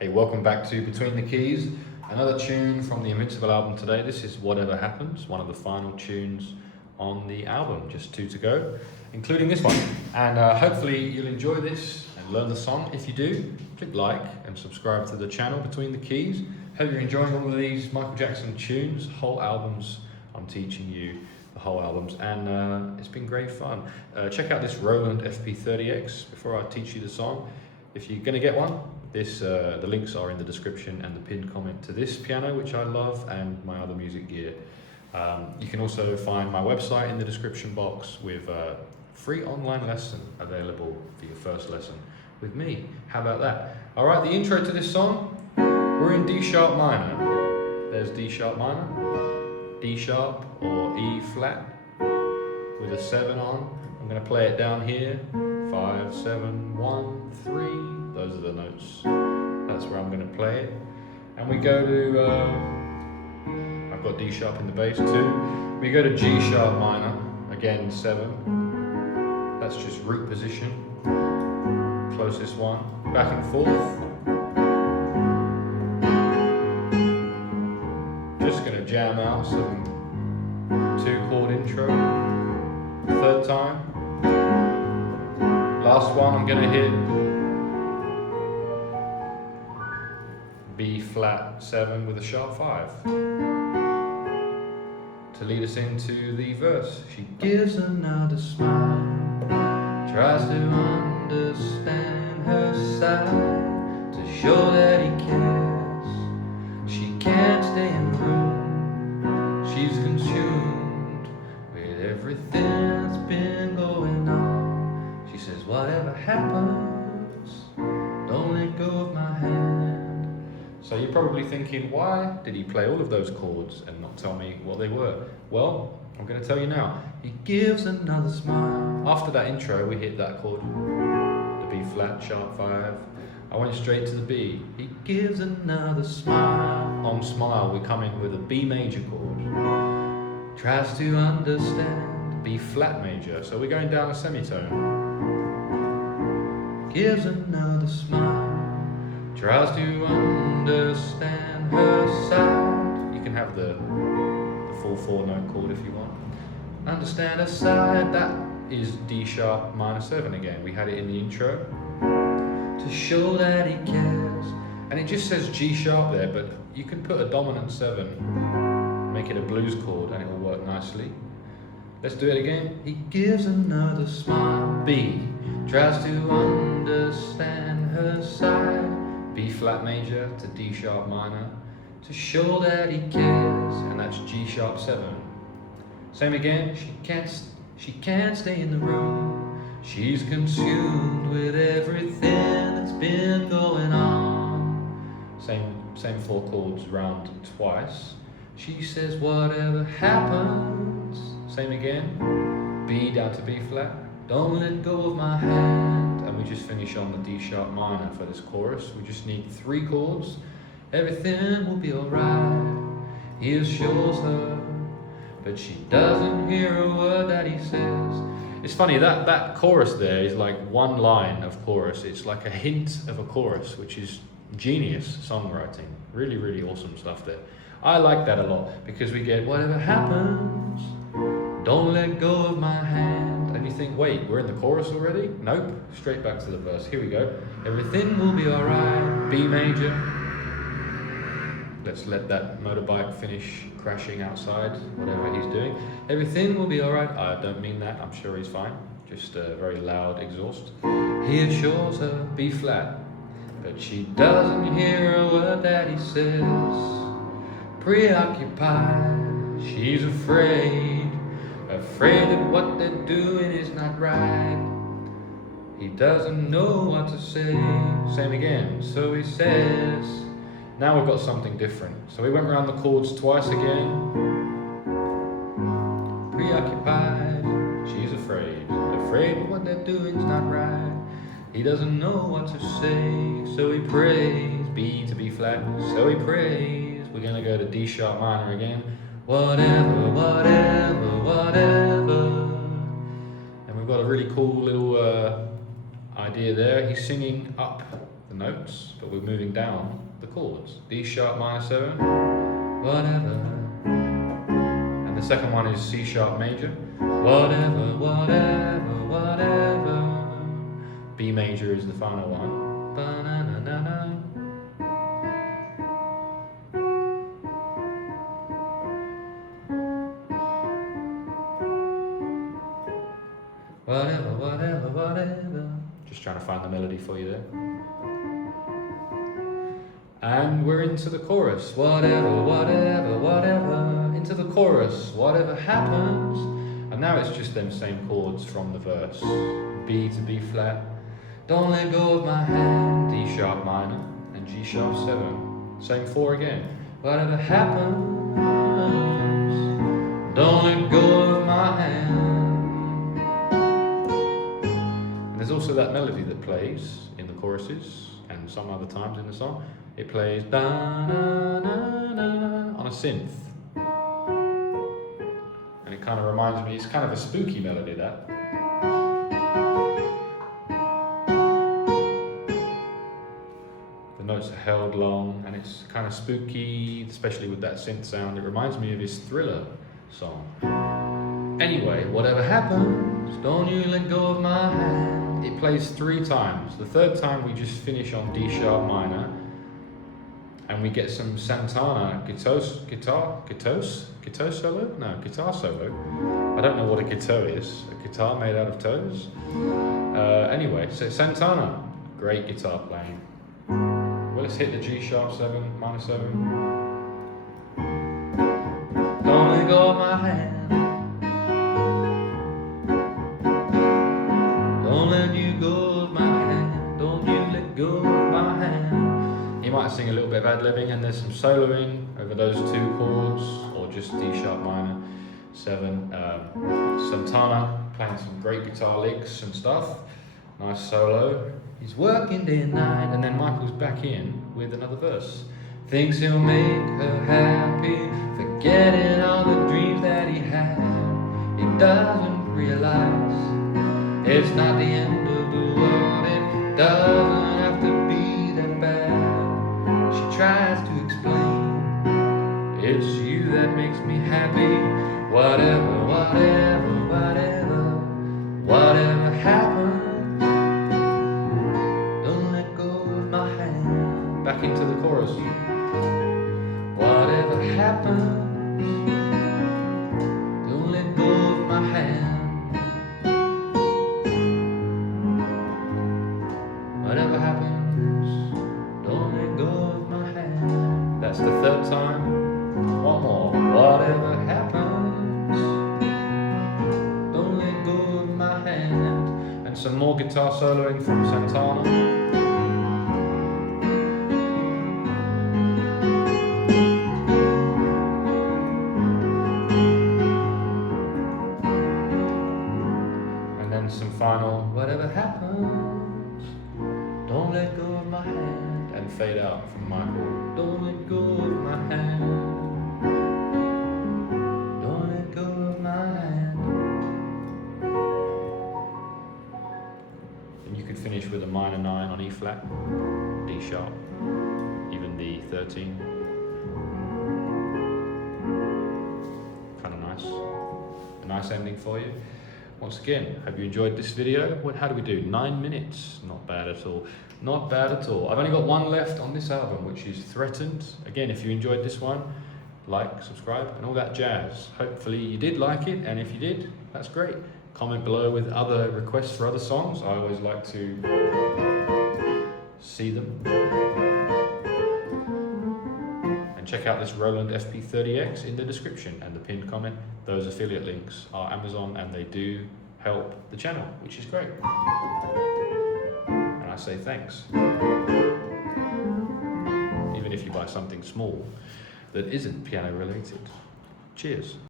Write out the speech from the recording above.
Hey, welcome back to Between the Keys. Another tune from the Invincible album today. This is Whatever Happens, one of the final tunes on the album. Just 2 to go, including this one. And hopefully you'll enjoy this and learn the song. If you do, click like and subscribe to the channel Between the Keys. Hope you're enjoying all of these Michael Jackson tunes, whole albums. I'm teaching you the whole albums, and it's been great fun. Check out this Roland FP-30X before I teach you the song. If you're going to get one, the links are in the description and the pinned comment to this piano, which I love, and my other music gear. You can also find my website in the description box with a free online lesson available for your first lesson with me. How about that? All right, the intro to this song, we're in D sharp minor. There's D sharp minor, D sharp or E flat with a 7 on. I'm going to play it down here, 5, 7, 1, 3. Those are the notes. That's where I'm going to play it. And we go to, I've got D sharp in the bass too. We go to G sharp minor, again 7. That's just root position. Closest one. Back and forth. Just going to jam out some 2-chord intro. Third time. Last one I'm going to hit B flat 7 with a sharp 5 to lead us into the verse. She gives another smile, tries to understand her side, to show that he cares. She can't stay in the room, she's consumed with everything that's been going on. She says, whatever happens, don't let go of my hand. So you're probably thinking, why did he play all of those chords and not tell me what they were? Well, I'm going to tell you now. He gives another smile. After that intro, we hit that chord, the B flat, sharp 5. I went straight to the B. He gives another smile. On smile, we come in with a B major chord. Tries to understand, B flat major. So we're going down a semitone. Gives another smile. Tries to understand her side. You can have the full 4-note chord if you want. Understand her side, that is D sharp minor 7 again. We had it in the intro. To show that he cares. And it just says G sharp there, but you can put a dominant 7, make it a blues chord, and it will work nicely. Let's do it again. He gives another smile. B. Tries to understand her side. B flat major to D sharp minor to show that he cares, and that's G sharp 7. Same again. She can't stay in the room. She's consumed with everything that's been going on. Same 4 chords round twice. She says whatever happens. Same again. B down to B flat. Don't let go of my hand. And we just finish on the D sharp minor for this chorus. We just need 3 chords. Everything will be alright. He assures her, but she doesn't hear a word that he says. It's funny, that chorus there is like 1 line of chorus. It's like a hint of a chorus, which is genius songwriting. Really, really awesome stuff there. I like that a lot because we get whatever happens, don't let go of my hand. And you think, wait, we're in the chorus already? Nope, straight back to the verse. Here we go. Everything will be alright. B major. Let's let that motorbike finish crashing outside, whatever he's doing. Everything will be alright. I don't mean that, I'm sure he's fine. Just a very loud exhaust. He assures her, B flat, but she doesn't hear a word that he says. Preoccupied, she's afraid that what they're doing is not right. He doesn't know what to say. Same again. So he says, now we've got something different. So we went around the chords twice again. Preoccupied, she's afraid that what they're doing is not right. He doesn't know what to say, so he prays. B to B flat, so he prays. We're gonna go to D sharp minor again. Whatever, whatever, whatever. And we've got a really cool little idea there. He's singing up the notes, but we're moving down the chords. D sharp minor 7, whatever. And the second one is C sharp major, whatever, whatever, whatever. B major is the final one. Ba-na-na-na-na. Whatever, whatever, whatever. Just trying to find the melody for you there. And we're into the chorus. Whatever, whatever, whatever. Into the chorus. Whatever happens. And now it's just them same chords from the verse. B to B flat. Don't let go of my hand. D sharp minor and G sharp 7. Same 4 again. Whatever happens. Don't let go of my hand. There's also that melody that plays in the choruses and some other times in the song. It plays da-na-na-na on a synth. And it kind of reminds me, it's kind of a spooky melody, that. The notes are held long and it's kind of spooky, especially with that synth sound. It reminds me of his Thriller song. Anyway, whatever happens, don't you let go of my hand. It plays 3 times. The third time we just finish on D sharp minor and we get some Santana guitar solo? No, guitar solo. I don't know what a guitar is. A guitar made out of toes? Anyway, so Santana, great guitar playing. Well, let's hit the G sharp 7, minor 7. Don't let go of my hand. Don't let you go of my hand. Don't you let go of my hand. You might sing a little bit of ad-libbing and there's some soloing over those 2 chords, or just D sharp minor 7. Santana playing some great guitar licks and stuff. Nice solo. He's working day and night, and then Michael's back in with another verse. Thinks he'll make her happy, forgetting all the dreams that he had. He doesn't realize it's not the end of the world. It doesn't have to be that bad. She tries to explain, it's you that makes me happy. Whatever, whatever, whatever, whatever happens, don't let go of my hand. Back into the chorus. Whatever happens, don't let go of my hand. Whatever happens, don't let go of my hand. That's the 3rd time. One more. Whatever happens, don't let go of my hand. And some more guitar soloing from Santana. And then some final, whatever happens, don't let go of my hand. And fade out from Michael. Don't let go of my hand. Don't let go of my hand. And you could finish with a minor 9 on E flat, D sharp, even the 13. Kind of nice. A nice ending for you. Once again, hope you enjoyed this video. How do we do? 9 minutes. Not bad at all. Not bad at all. I've only got one left on this album, which is Threatened. Again, if you enjoyed this one, like, subscribe, and all that jazz. Hopefully you did like it, and if you did, that's great. Comment below with other requests for other songs. I always like to see them. And check out this Roland FP-30X in the description and the pinned comment. Those affiliate links are Amazon, and they do help the channel, which is great. And I say thanks. Even if you buy something small that isn't piano related. Cheers.